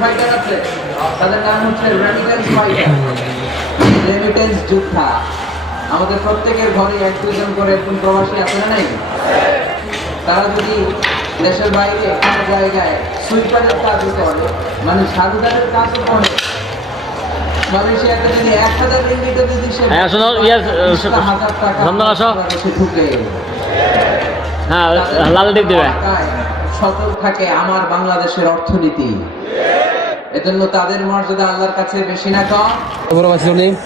Fighter আছে, তাদের নাম হচ্ছে রেমিটেন্স ফাইটার, রেমিটেন্স যোদ্ধা। আমাদের প্রত্যেকের ঘরে এক দুজন করে এরকম প্রবাসী আছে না নাই? তারা যদি দেশের বাইরে কোনো জায়গায় সুইপারের কাজও করে, মানে সাধুদারের কাজও করে, মালয়েশিয়াতে যদি 1000 রিঙ্গিটে যদি সে হ্যাঁ শোনো, 1000 টাকা সে ঢুকে, হ্যাঁ লাল দিক দেবে, সচল থাকে আমার বাংলাদেশের অর্থনীতি। এজন্য তাদের মর্যাদা আল্লাহর কাছে বেশি না কম? What's your name?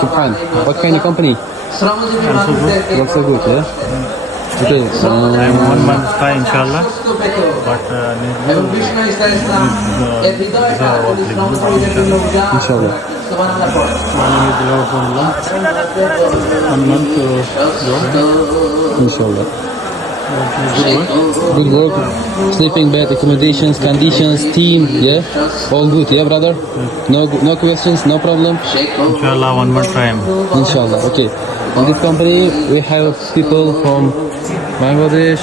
Subhan. What kind of company? শ্রমজীবী মানুষদেরকে Also good, yeah? Okay. I'm 1 month try inshallah, but এবং বিষ্ণু ইসলাম এর হৃদয়টা ওই শ্রমজীবীদের জন্য উজাড়। Inshallah. সুবহানাল্লাহ পড়ো। 1 month Inshallah. Good work. Sleeping bed, accommodations, conditions, team, yeah? All good, yeah, brother? No questions, no problem? inshallah 1 month time. Inshallah, okay. In this company, we have people from Bangladesh,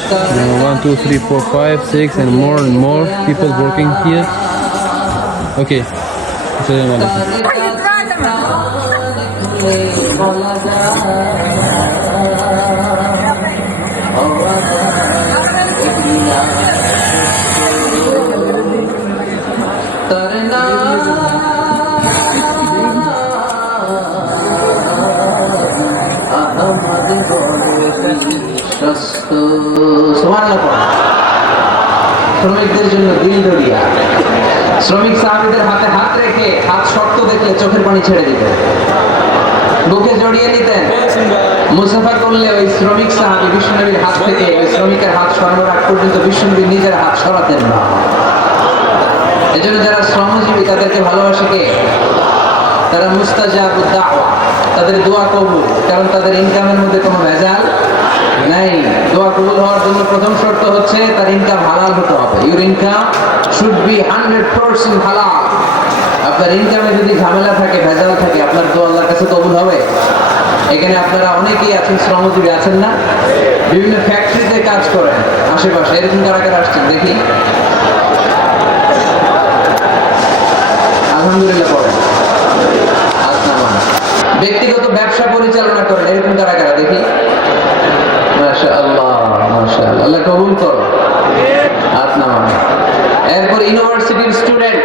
1, 2, 3, 4, 5, 6, and more people working here. Okay. Assalamu alaikum. শ্রমিকদের জন্য দিল দরিয়া। শ্রমিক সাহাবীদের হাতে হাত রেখে হাত শক্ত দেখলে চোখের পানি ছেড়ে দিতেন, বুকে জড়িয়ে নিতেন। মুসাফা করলে ওই শ্রমিক সাহাবী বিশ্বনবীর হাত থেকে ওই শ্রমিকের হাত সরানোর আগ পর্যন্ত বিশ্বনবী নিজের হাত সরাতেন না। এজন্য যারা শ্রমজীবী তাদেরকে ভালোবাসে কে? তারা মুস্তাজাবুদ দাওয়া, তাদের দোয়া কবুল, কারণ তাদের ইনকামের মধ্যে কোনো ভেজাল নাই। দোয়া কবুল হওয়ার জন্য প্রথম শর্ত হচ্ছে তার ইনকাম হালাল হতে হবে। ইউর ইনকাম শুড বি 100% হালাল। আপনার ইনকামে যদি ঝামেলা থাকে, ভেজাল থাকে, আপনার দোয়া আল্লাহর কাছে কবুল হবে? এখানে আপনারা অনেকেই আছেন, শ্রমজীবী আছেন না? বিভিন্ন ফ্যাক্টরিতে কাজ করেন আশেপাশে, এরকম কারা কারা আসছেন দেখি? আলহামদুলিল্লাহ পড়েন। ব্যক্তিগত ব্যবসা পরিচালনা করেন, এরকম কারা কারা দেখি? মাশাআল্লাহ, মাশাআল্লাহ, আল্লাহ কবুল করো। হাত নামান। এরপর ইউনিভার্সিটির student,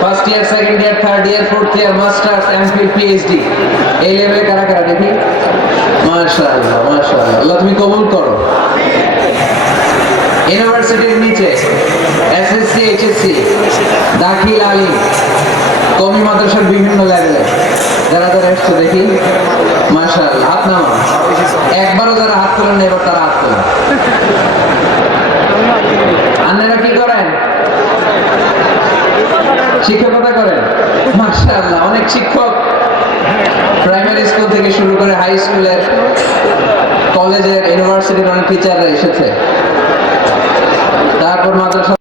first year, second year, third year, fourth year, masters, MPhil, PhD, এই লেভেলে কারা কারা দেখি? মাশাআল্লাহ, মাশাআল্লাহ, আল্লাহ তুমি কবুল করো। ইউনিভার্সিটির নিচে এসএসসি, এইচএসসি, দাখিল, আলিম, কওমি মাদ্রাসার বিভিন্ন লেভেলে যারা যারা এসছে দেখি? মাশাআল্লাহ, হাত নামান। একবারও যারা হাত তোলেন না, এবার তারা হাত তোলেন। আন্নারা কি করেন? শিক্ষকতা করেন? মাশাআল্লাহ, অনেক শিক্ষক প্রাইমারি স্কুল থেকে শুরু করে হাই স্কুলের, কলেজের, ইউনিভার্সিটির অনেক টিচাররা এসেছে। তারপর মাদ্রাসা